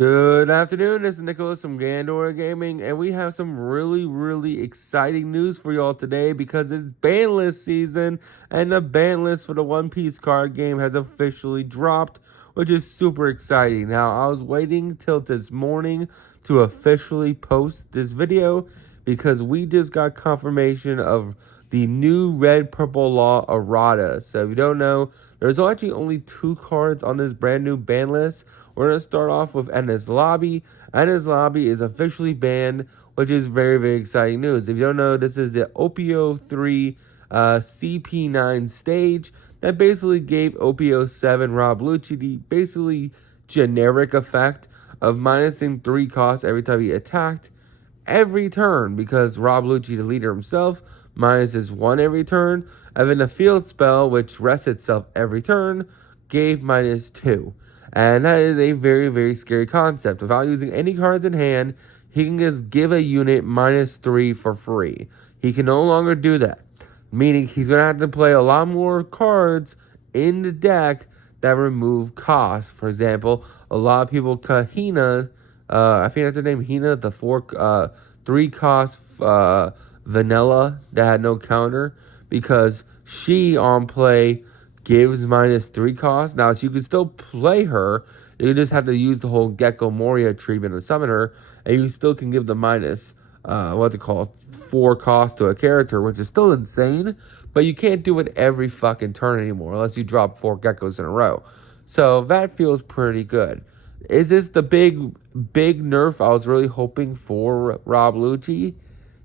Good afternoon, this is Nicholas from Gandora Gaming, and we have some really exciting news for y'all today because it's ban list season, and the ban list for the One Piece card game has officially dropped, which is super exciting. Now, I was waiting till this morning to officially post this video because we just got confirmation of the new red purple law errata. So if you don't know, there's actually only two cards on this brand new ban list. We're going to start off with Ennis Lobby. Ennis Lobby is officially banned, which is very exciting news. If you don't know, this is the OPO 3 CP9 stage that basically gave OPO 7 Rob Lucci the basically generic effect of minusing 3 costs every time he attacked every turn, because Rob Lucci, the leader himself, minuses 1 every turn, and then the field spell, which rests itself every turn, gave -2. And that is a very scary concept. Without using any cards in hand, he can just give a unit -3 for free. He can no longer do that, meaning he's going to have to play a lot more cards in the deck that remove costs. For example, a lot of people cut Hina, I think that's her name, Hina, the 3 cost vanilla that had no counter, because she on play gives -3 cost. Now, so you can still play her. You just have to use the whole Gecko Moria treatment to summon her, and you still can give the what's it called, 4 cost to a character, which is still insane, but you can't do it every fucking turn anymore unless you drop 4 Geckos in a row. So that feels pretty good. Is this the big nerf I was really hoping for Rob Lucci?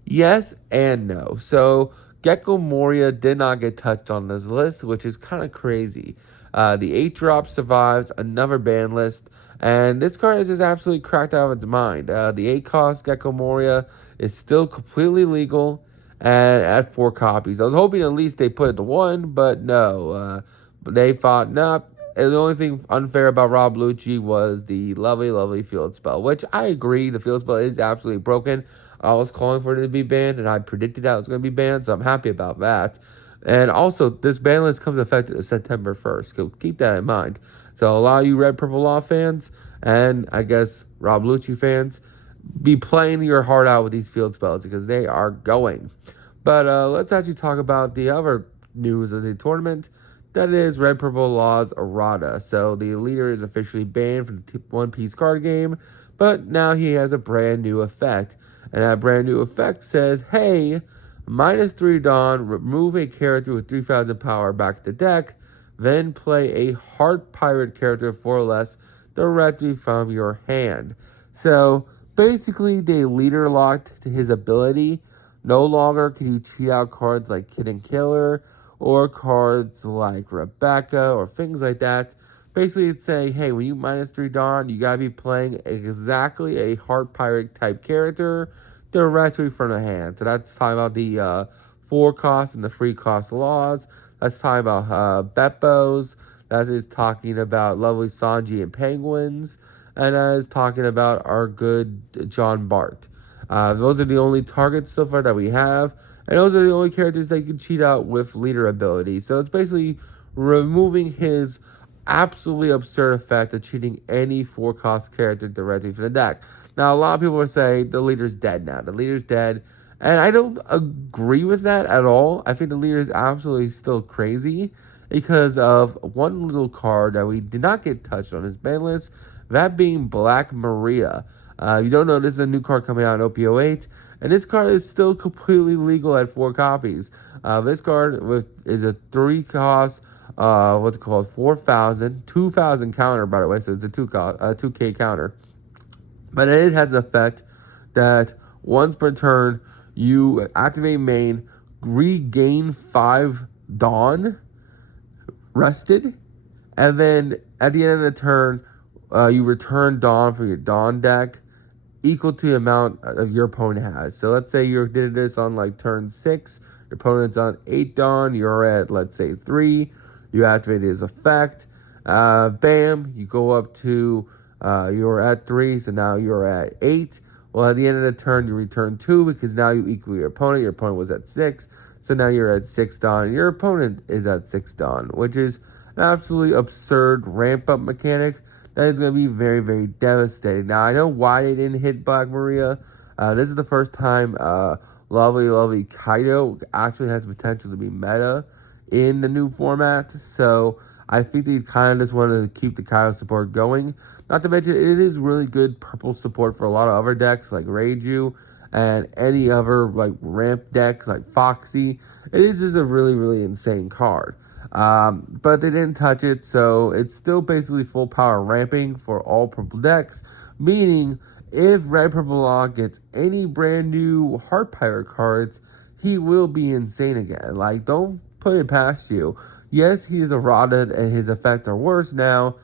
Yes and no. So Gecko Moria did not get touched on this list, which is kind of crazy. The 8 drop survives another ban list, and this card is just absolutely cracked out of its mind. The 8 cost Gecko Moria is still completely legal and at 4 copies. I was hoping at least they put it to 1, but no. They thought, nah. And the only thing unfair about Rob Lucci was the lovely field spell, which I agree, the field spell is absolutely broken. I was calling for it to be banned, and I predicted that it was going to be banned, so I'm happy about that. And also, this ban list comes effective September 1st, so keep that in mind. So a lot of you Red Purple Law fans, and I guess Rob Lucci fans, be playing your heart out with these field spells because they are going. But let's actually talk about the other news of the tournament. That is Red Purple Law's errata. So the leader is officially banned from the One Piece card game, but now he has a brand new effect. And that brand new effect says, hey, -3 Dawn, remove a character with 3,000 power back to the deck, then play a Heart Pirate character for less directly from your hand. So basically, they leader locked to his ability. No longer can you cheat out cards like Kid and Killer or cards like Rebecca or things like that. Basically, it's saying, hey, when you -3 Dawn, you gotta be playing exactly a Heart Pirate type character directly from the hand. So that's talking about the 4 cost and the 3 cost laws. That's talking about Beppos. That is talking about lovely Sanji and Penguins. And that is talking about our good John Bart. Those are the only targets so far that we have. And those are the only characters that you can cheat out with leader ability. So it's basically removing his absolutely absurd effect of cheating any 4 cost character directly from the deck. Now, a lot of people are saying the leader's dead now. The leader's dead. And I don't agree with that at all. I think the leader is absolutely still crazy because of one little card that we did not get touched on his ban list, that being Black Maria. You don't know, this is a new card coming out in OPO 8. And this card is still completely legal at 4 copies. This card is a 3 cost, 4,000, 2,000 counter, by the way, so it's a 2K counter. But it has the effect that once per turn, you activate main, regain 5 Dawn, rested, and then at the end of the turn, you return Dawn from your Dawn deck, equal to the amount of your opponent has. So let's say you did this on like turn 6, your opponent's on 8 Dawn, you're at, let's say, 3, you activate his effect, bam, you go up to, you're at 3, so now you're at 8. Well, at the end of the turn, you return 2 because now you equal your opponent was at 6, so now you're at 6 Dawn, and your opponent is at 6 Dawn, which is an absolutely absurd ramp-up mechanic that is going to be very, very devastating. Now, I know why they didn't hit Black Maria. This is the first time Lovely Lovely Kaido actually has potential to be meta in the new format. So I think they kind of just wanted to keep the Kaido support going. Not to mention, it is really good purple support for a lot of other decks like Reiju and any other like ramp decks like Foxy. It is just a really, really insane card. But they didn't touch it, so it's still basically full power ramping for all purple decks, meaning if Red Purple Law gets any brand new Heart Pirate cards, he will be insane again. Like, don't put it past you. Yes, he is eroded and his effects are worse now,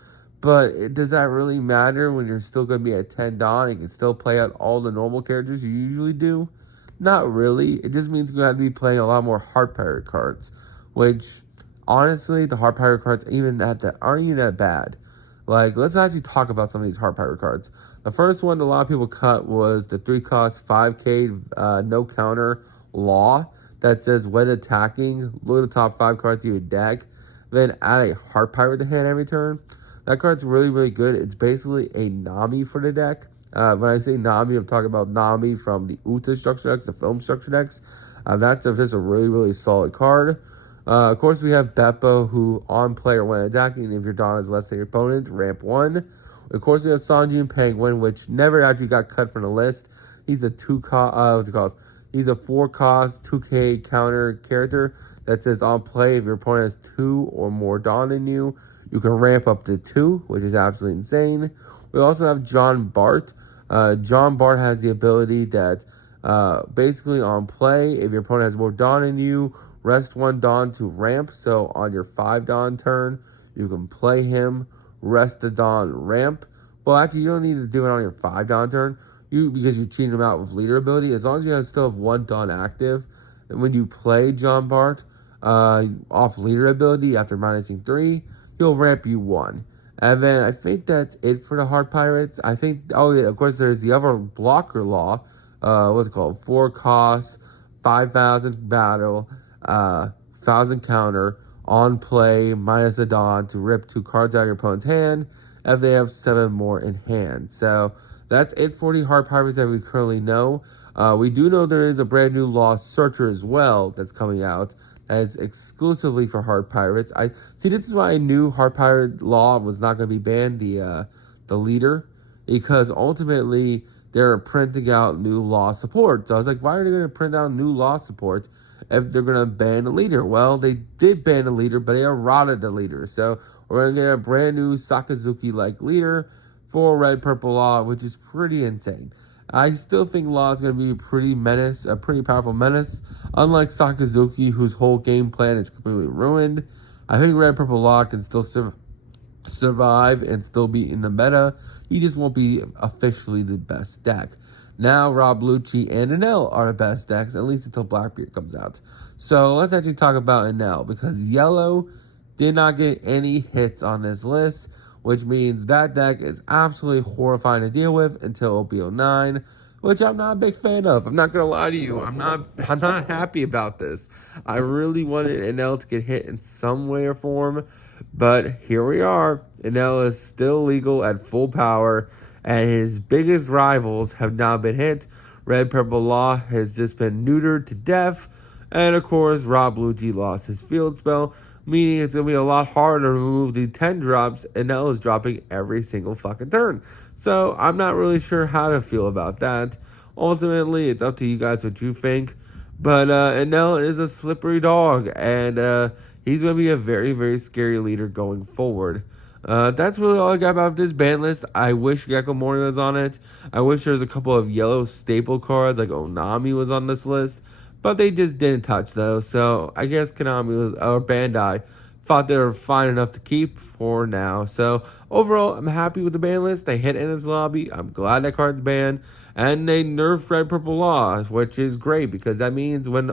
but does that really matter when you're still going to be at 10 Dawn and can still play out all the normal characters you usually do? Not really. It just means you're going to have to be playing a lot more Heart Pirate cards, which, honestly, the Heart Pirate cards aren't even that bad. Like, let's actually talk about some of these Heart Pirate cards. The first one that a lot of people cut was the 3-cost 5k no counter Law that says when attacking, look at the top 5 cards of your deck, then add a Heart Pirate to hand every turn. That card's really, really good. It's basically a Nami for the deck. When I say Nami, I'm talking about Nami from the Uta structure decks, the film structure decks. That's just a really, really solid card. Of course, we have Beppo, who on play or when attacking, if your Dawn is less than your opponent, ramp 1. Of course, we have Sanji and Penguin, which never actually got cut from the list. He's a 4-cost 2k counter character that says on play, if your opponent has 2 or more Dawn than you, you can ramp up to 2, which is absolutely insane. We also have John Bart. John Bart has the ability that basically on play, if your opponent has more Dawn than you, rest 1 Dawn to ramp. So on your 5 Dawn turn, you can play him, rest the Dawn, ramp. Well, actually, you don't need to do it on your 5 Dawn turn because you're cheating him out with leader ability. As long as you still have 1 Dawn active, and when you play John Bart off leader ability after minusing 3, he'll ramp you 1. And then I think that's it for the Heart Pirates. I think, oh yeah, of course, there's the other blocker law. What's it called? 4 costs, 5,000 battle, 1,000 counter, on play, minus a Dawn to rip 2 cards out of your opponent's hand if they have 7 more in hand. So that's it for the Heart Pirates that we currently know. We do know there is a brand new Lost Searcher as well that's coming out that is exclusively for Heart Pirates. This is why I knew Heart Pirate Law was not going to be banned, the leader, because ultimately they're printing out new law support. So I was like, why are they going to print out new law support if they're going to ban the leader? Well, they did ban the leader, but they eroded the leader. So we're going to get a brand new Sakazuki-like leader for Red Purple Law, which is pretty insane. I still think Law is going to be a pretty powerful menace. Unlike Sakazuki, whose whole game plan is completely ruined, I think Red Purple Law can still survive and still be in the meta. He just won't be officially the best deck. Now, Rob Lucci and Enel are the best decks, at least until Blackbeard comes out. So let's actually talk about Enel, because Yellow did not get any hits on this list, which means that deck is absolutely horrifying to deal with until OP09, which I'm not a big fan of. I'm not going to lie to you. I'm not happy about this. I really wanted Enel to get hit in some way or form, but here we are. Enel is still legal at full power, and his biggest rivals have now been hit. Red Purple Law has just been neutered to death, and of course, Rob Lucci lost his field spell, meaning it's going to be a lot harder to remove the 10 drops. Enel is dropping every single fucking turn. So I'm not really sure how to feel about that. Ultimately, it's up to you guys what you think. But Enel is a slippery dog, and he's going to be a very, very scary leader going forward. That's really all I got about this ban list. I wish Gecko Mori was on it. I wish there was a couple of yellow staple cards like Onami was on this list. But they just didn't touch those, so I guess Bandai thought they were fine enough to keep for now. So overall, I'm happy with the ban list. They hit Endless Lobby. I'm glad that card's banned, and they nerfed Red Purple Law, which is great because that means when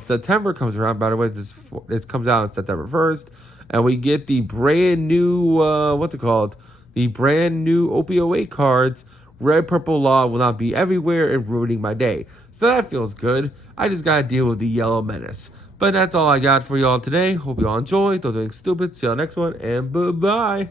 September comes around. By the way, this comes out on September 1st, and we get the brand new the brand new OP08 cards. Red Purple Law will not be everywhere and ruining my day. So that feels good. I just gotta deal with the yellow menace. But that's all I got for y'all today. Hope y'all enjoyed. Don't do anything stupid. See y'all next one, and bye-bye.